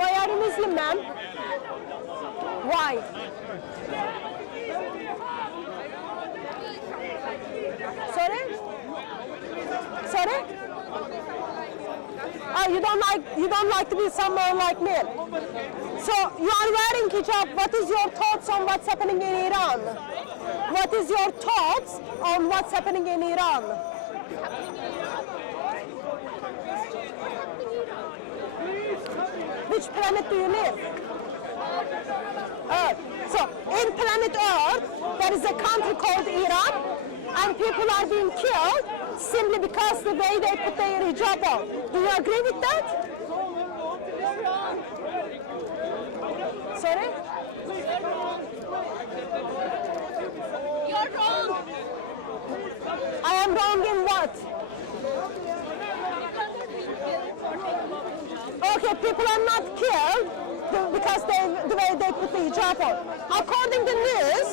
Why are you Muslim, ma'am? Why? Sorry? Sorry? Oh, you don't like to be someone like me. So you are wearing hijab. What is your thoughts on what's happening in Iran? What is your thoughts on what's happening in Iran? Which planet do you live? Earth. So in planet Earth, there is a country called Iran, and people are being killed simply because the way they put their hijab on. Do you agree with that? Sorry? You're wrong. I am wrong in what? Okay, people are not killed because the way they put the hijab on. According to news,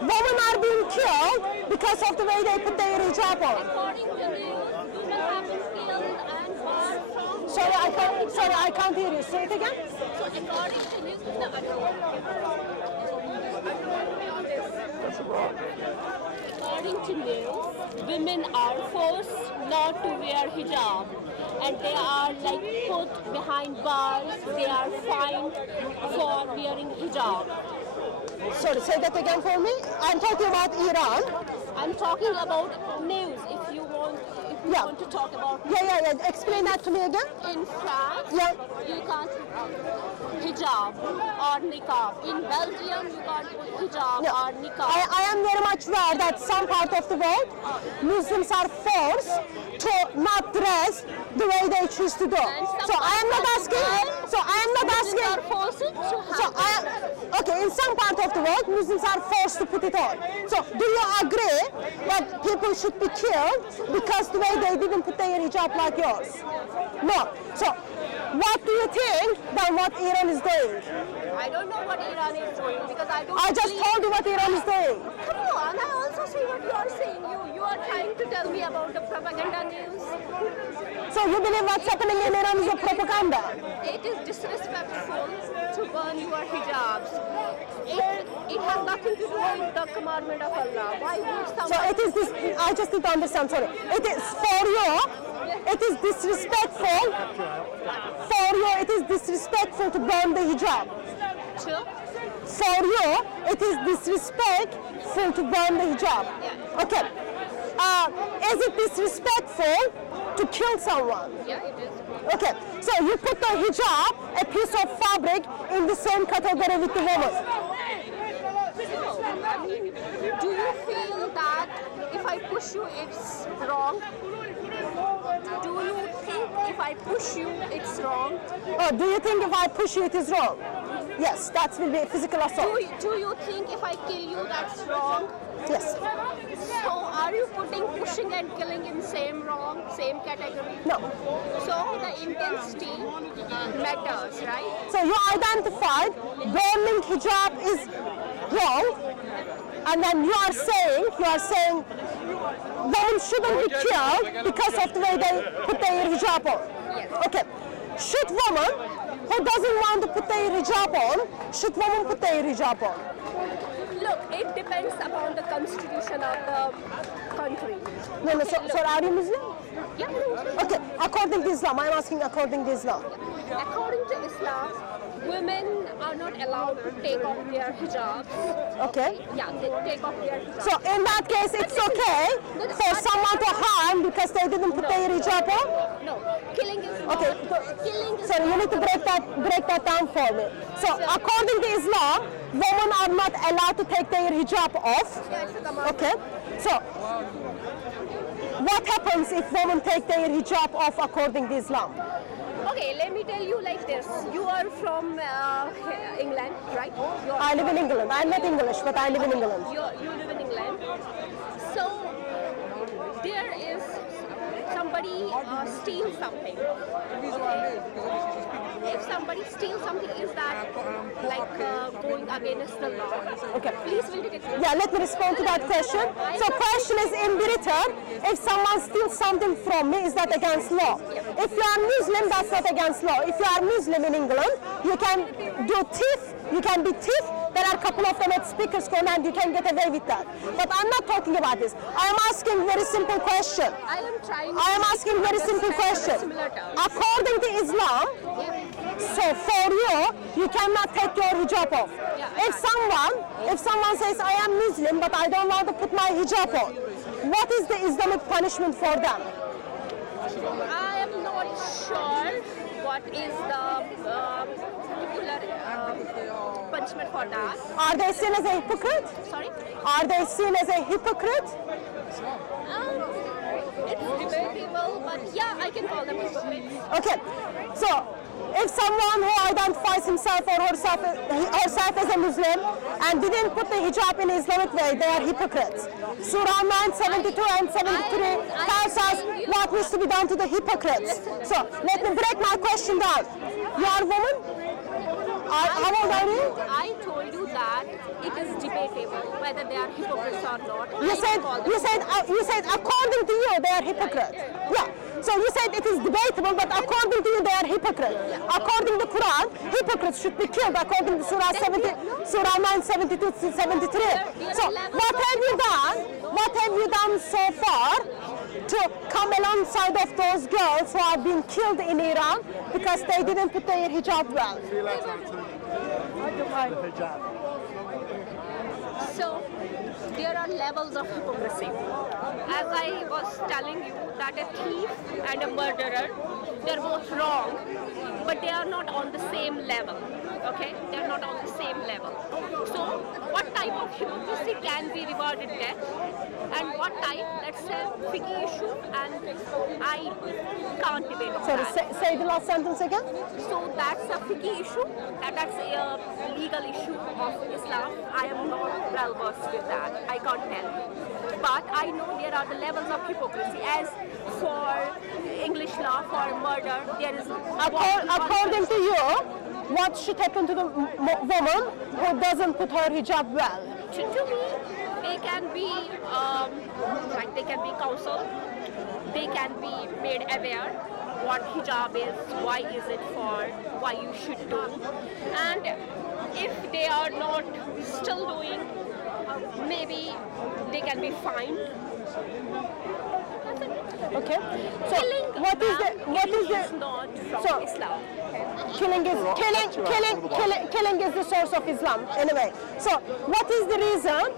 women are being killed because of the way they put their hijab on. According to news, women have been killed and far from... Sorry, I can't hear you. Say it again. So according to news, according to news, women are forced not to wear hijab, and they are like put behind bars. They are fined for wearing hijab. Sorry, say that again for me. I'm talking about Iran. I'm talking about news. If you want to talk about Yeah. Explain that to me again. in France, Yeah. you can't hijab or niqab. In Belgium, you can't put hijab or niqab. I am very much aware that some part of the world, Muslims are forced to not dress the way they choose to do. So I am not asking. So I am not Muslims asking. are forced to have. So okay, in some part of the world, Muslims are forced to put it on. So do you agree that people should be killed because the way they didn't put their hijab like yours? No. So what do you think that what Iran is doing? I don't know what Iran is doing because I don't. I just told you what Iran is doing. Come on, I also see what you are saying. You are trying to tell me about the propaganda news. So you believe what's happening in Iran is a propaganda? It is disrespectful to burn your hijabs. It has nothing to do with the commandment of Allah. Why would someone... So it is this, I just need to understand, sorry. It is for you, it is disrespectful, for you it is disrespectful to burn the hijab. Sure. For you, it is disrespectful to burn the hijab. Okay. Is it disrespectful to kill someone? Yeah, it is. Okay. So you put the hijab, a piece of fabric, in the same category with the woman. I mean, do you feel that if I push you, it's wrong? Do you think if I push you, it's wrong? Oh, do you think if I push you, it is wrong? Yes, that will be physical assault. Do you think if I kill you, that's wrong? Yes. So are you putting pushing and killing in same category? No. So the intensity matters, right? So you identified burning hijab is wrong, and then you are saying women shouldn't be killed because of the way they put their hijab on. Yes. Okay. Should women who doesn't want to put their hijab on, should women put their hijab on? Look, it depends upon the constitution of the country. No, so are you Muslim? Yeah, no. Okay, according to Islam, I'm asking according to Islam. According to Islam, women are not allowed to take off their hijabs. Okay. Yeah, they take off their hijabs. So in that case, it's okay for someone to harm because they didn't put their hijab on? No, killing is Okay. not. Killing is Sorry, you need to break that down for me. So according to Islam, women are not allowed to take their hijab off. Yeah, it's a command. Okay. So what happens if women take their hijab off according to Islam? Okay, let me tell you like this. You are from England, right? I live in England. I'm not English, but I live in England. You live in England. So there is somebody steals something. Okay? if somebody steals something, is that like going against the law? Okay. Please will take it. Yeah, let me respond to that question. So question is in return, if someone steals something from me, is that against law? If you are Muslim, that's not against law. If you are Muslim in England, you can do thief, you can be thief. There are a couple of them at Speaker's Corner and you can get away with that. But I'm not talking about this. I am asking very simple question. I am asking very simple question. According to Islam, so for you cannot take your hijab off. If someone says, I am Muslim, but I don't want to put my hijab on, what is the Islamic punishment for them? I am not sure what is the particular punishment for that. Are they seen as a hypocrite? Sorry? Are they seen as a hypocrite? It's debatable, but yeah, I can call them hypocrites. Okay, so if someone who identifies himself or herself as a Muslim and didn't put the hijab in Islamic way, they are hypocrites. Surah 9, 72 and 73 tells us what needs to be done to the hypocrites. So let me break my question down. You are a woman? How old are you? I told you that it is debatable whether they are hypocrites or not. You said according to you they are hypocrites. Yeah. So you said it is debatable, but according to you they are hypocrites. According to Quran, hypocrites should be killed according to Surah 9, 72 to 73. So what have you done? What have you done so far to come alongside of those girls who have been killed in Iran because they didn't put their hijab well? So there are levels of hypocrisy. As I was telling you that a thief and a murderer, they're both wrong, but they are not on the same level. Okay? They're not on the same level. So what type of hypocrisy can be rewarded death? And what type, that's a fiqh issue, and I can't debate on Sorry, that. say the last sentence again. So that's a fiqh issue, that's a legal issue of Islam. I am not well versed with that. I can't tell you. But I know there are the levels of hypocrisy. As for English law, for murder, there is... According to you, what should happen to the woman who doesn't put her hijab well? To me, they can be they can be counseled, they can be made aware what hijab is, why is it for, why you should do, and if they are not still doing, maybe they can be fined. Okay. So Killing what is the not from so Islam. killing is the source of Islam anyway. So what is the reason?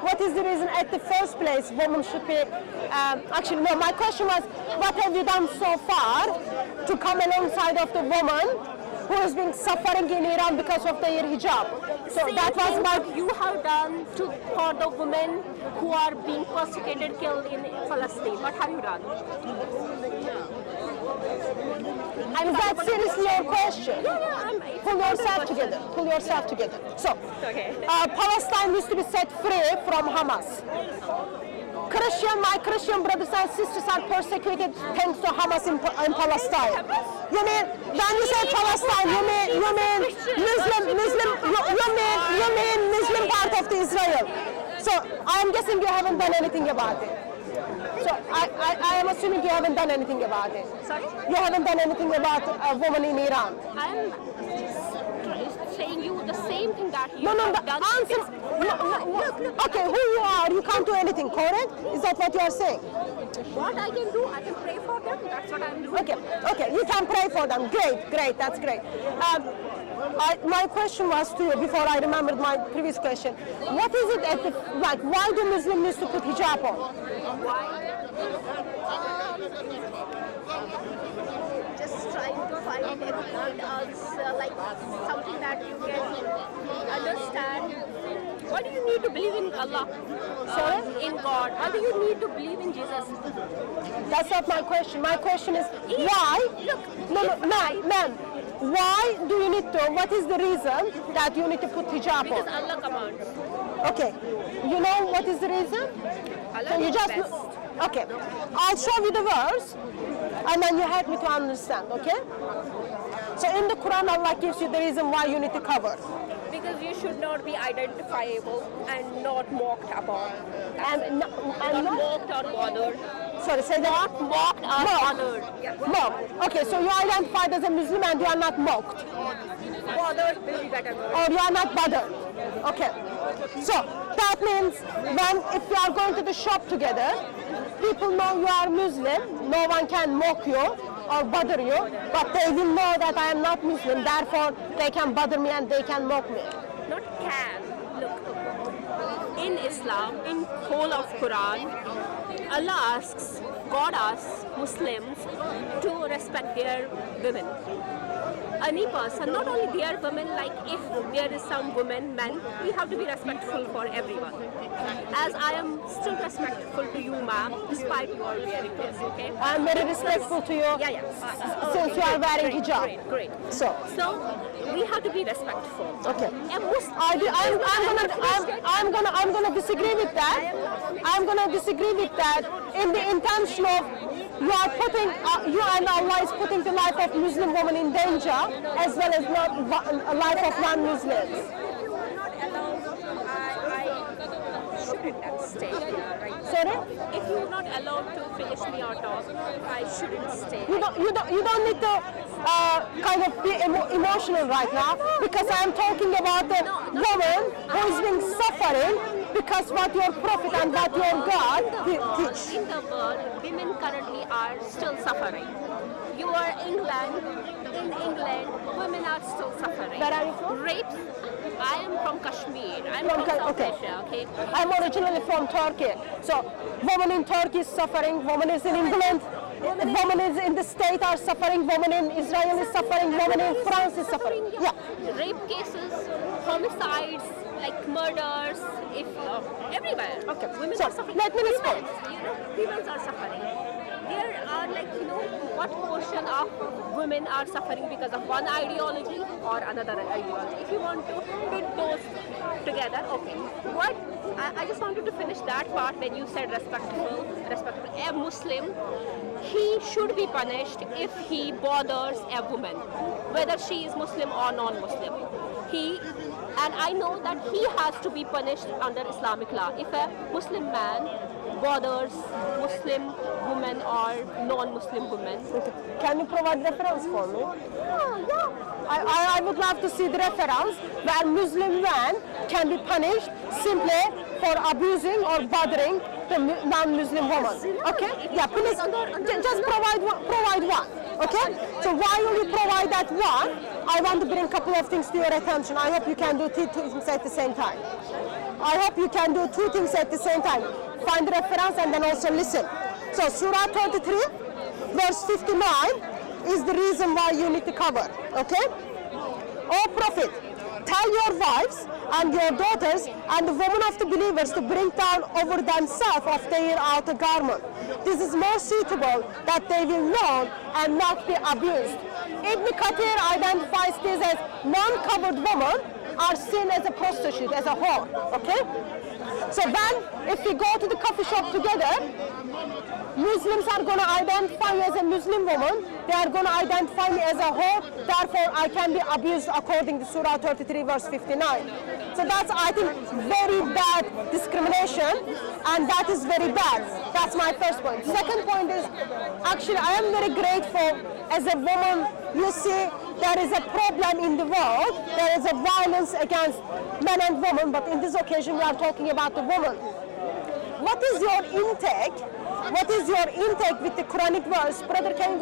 What is the reason at the first place women should be? Actually, no. My question was, what have you done so far to come alongside of the woman who has been suffering in Iran because of their hijab? So that was what you have done for the women who are being persecuted, killed in Palestine. What have you done? Is that seriously your question? Pull yourself together. Pull yourself together. So, Palestine needs to be set free from Hamas. My Christian brothers and sisters are persecuted thanks to Hamas in Palestine. You mean when you say Palestine, you mean Muslim part of the Israel. So I am guessing you haven't done anything about it. So I am assuming you haven't done anything about it. Sorry? You haven't done anything about a woman in Iran. I'm saying you the same thing that you No, have the done. answer. Look. Okay, who you are, you can't do anything, correct? Is that what you are saying? What I can do, I can pray for them. That's what I'm doing. Okay, you can pray for them. Great, that's great. My question was to you before I remembered my previous question. What is it at the why do Muslims need to put hijab on? Why? Just trying to find a good answer, like something that you can understand. Why do you need to believe in Allah? Sorry? In God. Why do you need to believe in Jesus? That's not my question. My question is why? No, ma'am. Why do you need to? What is the reason that you need to put hijab on? Because Allah commands. Okay. You know what is the reason? Allah So you knows just best. okay. I'll show you the verse, and then you help me to understand. Okay. So in the Quran, Allah gives you the reason why you need to cover. Because you should not be identifiable and not mocked upon. And not mocked or bothered. Sorry, say that. Not mocked or bothered. Yeah. Mocked. Okay, so you are identified as a Muslim and you are not mocked. Bothered will be better. Or you are not bothered. Okay. So that means if you are going to the shop together, people know you are Muslim, no one can mock you or bother you, but they will know that I am not Muslim, therefore they can bother me and they can mock me. Not can. Look, in Islam, in whole of Quran, Allah asks, God asks Muslims to respect their women. Any person, not only their women, like if there is some women, men, we have to be respectful for everyone. As I am still respectful to you, ma'am, despite you are wearing this, okay? I am very respectful to you. Yeah. Since you are wearing great, hijab. Great. So we have to be respectful. okay. And I'm gonna disagree with that. I'm gonna disagree with that in the intention of you are putting, you and Allah is putting the life of Muslim women in danger as well as not life of non-Muslims. I shouldn't stay here, right? Sorry? If you're not allowed to finish me your talk, I shouldn't stay. You don't need to kind of be emotional right now because I am talking about the woman who is being suffering because what your prophet and what your God teach. In the world, women currently are still suffering. You are England. In England, women are still suffering. Where are you from? Rapes. I am from Kashmir. I'm from South Asia. Okay. I'm originally from Turkey. So, women in Turkey is suffering. Women is in England. Women is in the state are suffering. Women in Israel is suffering. Women in France is suffering. Yeah. Rape cases, homicides, like murders, everywhere. Okay. Women So, are suffering. let me respond. Women are suffering. There are what portion of women are suffering because of one ideology or another ideology. If you want to put those together, okay. What I just wanted to finish that part when you said respectful. A Muslim, he should be punished if he bothers a woman, whether she is Muslim or non-Muslim. And I know that he has to be punished under Islamic law. If a Muslim man bothers Muslim women or non-Muslim women. Okay. Can you provide reference for me? Yeah. I would love to see the reference where Muslim man can be punished simply for abusing or bothering the non-Muslim woman. Okay? Yeah, please just provide one. Okay? So while you provide that one, I want to bring a couple of things to your attention. I hope you can do two things at the same time. I hope you can do two things at the same time. Find the reference and then also listen. So Surah 33, verse 59 is the reason why you need to cover. Okay? O Prophet, tell your wives and your daughters and the women of the believers to bring down over themselves of their outer garment. This is more suitable that they will know and not be abused. Ibn Kathir identifies this as non-covered women are seen as a prostitute, as a whore. Okay? So then, if we go to the coffee shop together, Muslims are going to identify me as a Muslim woman. They are going to identify me as a whore. Therefore, I can be abused according to Surah 33, verse 59. So that's, I think, very bad discrimination, and that is very bad. That's my first point. Second point is, actually, I am very grateful as a woman. You see, there is a problem in the world. There is a violence against men and women, but in this occasion, we are talking about the woman. What is your intake? What is your intake with the Quranic verse? Brother, can you